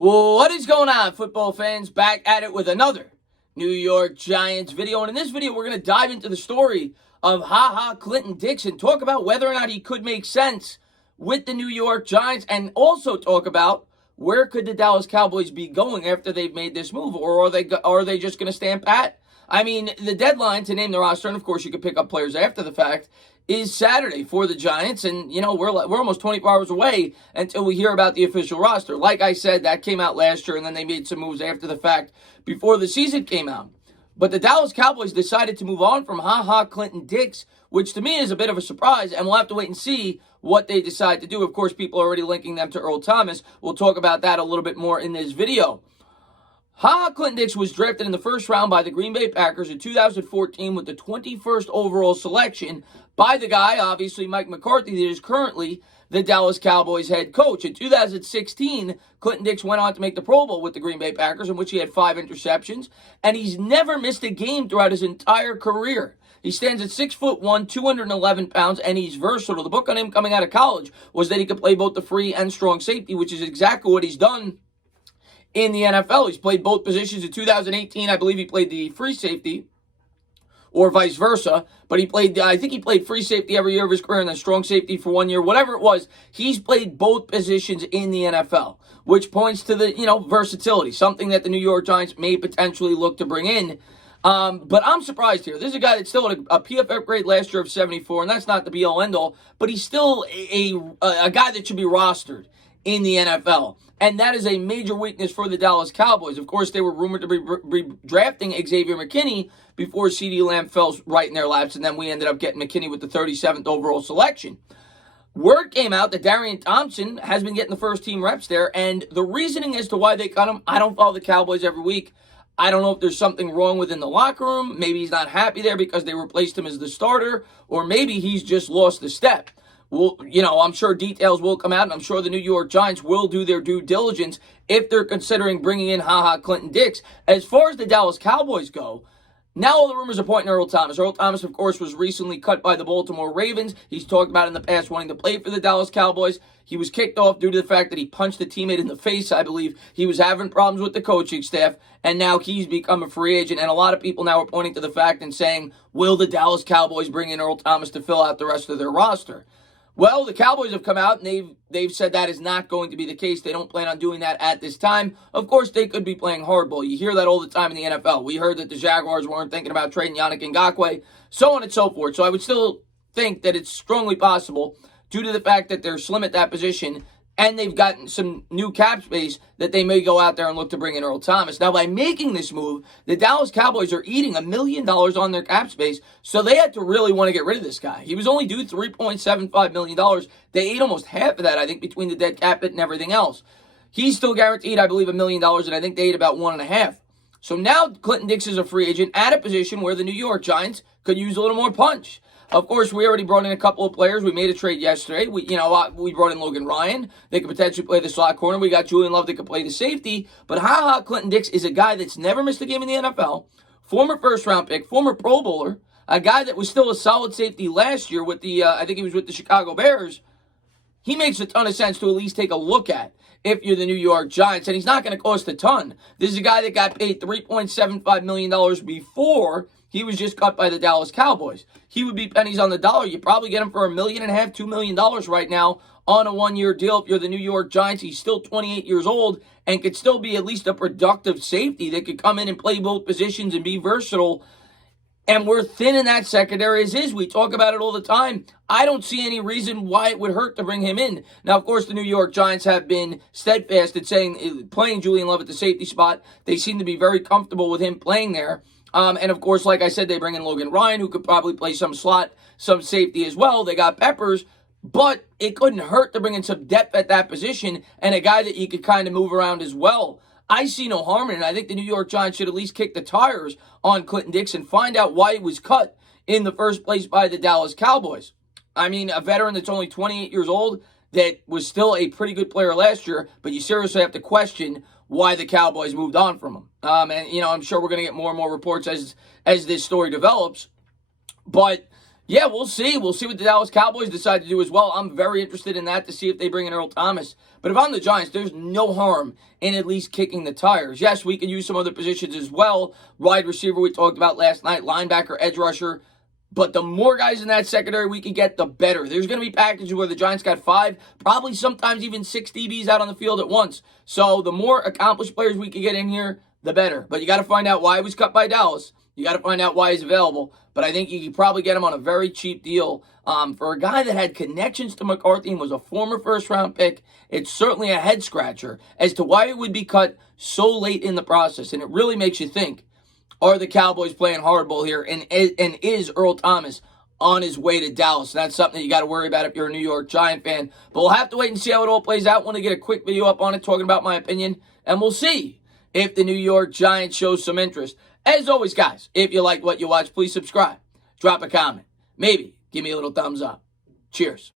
Well, what is going on, football fans? Back at it with another New York Giants video. And in this video, we're going to dive into the story of Ha Ha Clinton-Dix and talk about whether or not he could make sense with the New York Giants, and also talk about where could the Dallas Cowboys be going after they've made this move, or are they just going to stand pat? I mean, the deadline to name the roster, and of course you could pick up players after the fact, is Saturday for the Giants, and we're almost 24 hours away until we hear about the official roster. Like I said, that came out last year, and then they made some moves after the fact before the season came out. But the Dallas Cowboys decided to move on from Ha Ha Clinton-Dix, which to me is a bit of a surprise, and we'll have to wait and see what they decide to do. Of course, people are already linking them to Earl Thomas. We'll talk about that a little bit more in this video. Ha Ha Clinton-Dix was drafted in the first round by the Green Bay Packers in 2014 with the 21st overall selection by the guy, obviously Mike McCarthy, that is currently the Dallas Cowboys head coach. In 2016, Clinton-Dix went on to make the Pro Bowl with the Green Bay Packers, in which he had 5 interceptions, and he's never missed a game throughout his entire career. He stands at 6'1", 211 pounds, and he's versatile. The book on him coming out of college was that he could play both the free and strong safety, which is exactly what he's done in the NFL. He's played both positions. In 2018, I believe he played the free safety, or vice versa, but I think he played free safety every year of his career and then strong safety for 1 year. Whatever it was, he's played both positions in the NFL, which points to the, versatility, something that the New York Giants may potentially look to bring in. But I'm surprised here. This is a guy that still had a PFF grade last year of 74, and that's not the be-all, end-all, but he's still a guy that should be rostered in the NFL. And that is a major weakness for the Dallas Cowboys. Of course, they were rumored to be drafting Xavier McKinney before CeeDee Lamb fell right in their laps, and then we ended up getting McKinney with the 37th overall selection. Word came out that Darian Thompson has been getting the first-team reps there, and the reasoning as to why they cut him, I don't follow the Cowboys every week. I don't know if there's something wrong within the locker room. Maybe he's not happy there because they replaced him as the starter, or maybe he's just lost a step. Well, I'm sure details will come out, and I'm sure the New York Giants will do their due diligence if they're considering bringing in Ha Ha Clinton-Dix. As far as the Dallas Cowboys go, now all the rumors are pointing to Earl Thomas. Earl Thomas, of course, was recently cut by the Baltimore Ravens. He's talked about in the past wanting to play for the Dallas Cowboys. He was kicked off due to the fact that he punched a teammate in the face, I believe. He was having problems with the coaching staff, and now he's become a free agent. And a lot of people now are pointing to the fact and saying, will the Dallas Cowboys bring in Earl Thomas to fill out the rest of their roster? Well, the Cowboys have come out and they've said that is not going to be the case. They don't plan on doing that at this time. Of course, they could be playing hardball. You hear that all the time in the NFL. We heard that the Jaguars weren't thinking about trading Yannick Ngakoue, so on and so forth. So I would still think that it's strongly possible, due to the fact that they're slim at that position and they've gotten some new cap space, that they may go out there and look to bring in Earl Thomas. Now, by making this move, the Dallas Cowboys are eating $1 million on their cap space, so they had to really want to get rid of this guy. He was only due $3.75 million. They ate almost half of that, I think, between the dead cap hit and everything else. He's still guaranteed, I believe, $1 million, and I think they ate about 1.5. So now Clinton-Dix is a free agent at a position where the New York Giants could use a little more punch. Of course, we already brought in a couple of players. We made a trade yesterday. We brought in Logan Ryan. They could potentially play the slot corner. We got Julian Love that could play the safety. But Ha Ha Clinton-Dix is a guy that's never missed a game in the NFL, former first-round pick, former Pro Bowler, a guy that was still a solid safety last year with I think he was with the Chicago Bears. He makes a ton of sense to at least take a look at if you're the New York Giants, and he's not going to cost a ton. This is a guy that got paid $3.75 million before he was just cut by the Dallas Cowboys. He would be pennies on the dollar. You probably get him for $1.5 million, $2 million right now on a 1-year deal. If you're the New York Giants, he's still 28 years old and could still be at least a productive safety that could come in and play both positions and be versatile. And we're thin in that secondary as is. We talk about it all the time. I don't see any reason why it would hurt to bring him in. Now, of course, the New York Giants have been steadfast at saying playing Julian Love at the safety spot. They seem to be very comfortable with him playing there. And, of course, like I said, they bring in Logan Ryan, who could probably play some slot, some safety as well. They got Peppers, but it couldn't hurt to bring in some depth at that position and a guy that you could kind of move around as well. I see no harm in it. I think the New York Giants should at least kick the tires on Clinton-Dix and find out why he was cut in the first place by the Dallas Cowboys. I mean, a veteran that's only 28 years old that was still a pretty good player last year, but you seriously have to question why the Cowboys moved on from him. And I'm sure we're going to get more and more reports as this story develops. But Yeah, we'll see. We'll see what the Dallas Cowboys decide to do as well. I'm very interested in that to see if they bring in Earl Thomas. But if I'm the Giants, there's no harm in at least kicking the tires. Yes, we can use some other positions as well. Wide receiver we talked about last night, linebacker, edge rusher. But the more guys in that secondary we can get, the better. There's going to be packages where the Giants got 5, probably sometimes even 6 DBs out on the field at once. So the more accomplished players we can get in here, the better. But you got to find out why he was cut by Dallas. You got to find out why he's available. But I think you could probably get him on a very cheap deal. For a guy that had connections to McCarthy and was a former first-round pick, it's certainly a head-scratcher as to why it would be cut so late in the process. And it really makes you think, are the Cowboys playing hardball here? And is Earl Thomas on his way to Dallas? And that's something that you got to worry about if you're a New York Giant fan. But we'll have to wait and see how it all plays out. I want to get a quick video up on it talking about my opinion. And we'll see if the New York Giants show some interest. As always, guys, if you like what you watch, please subscribe. Drop a comment. Maybe give me a little thumbs up. Cheers.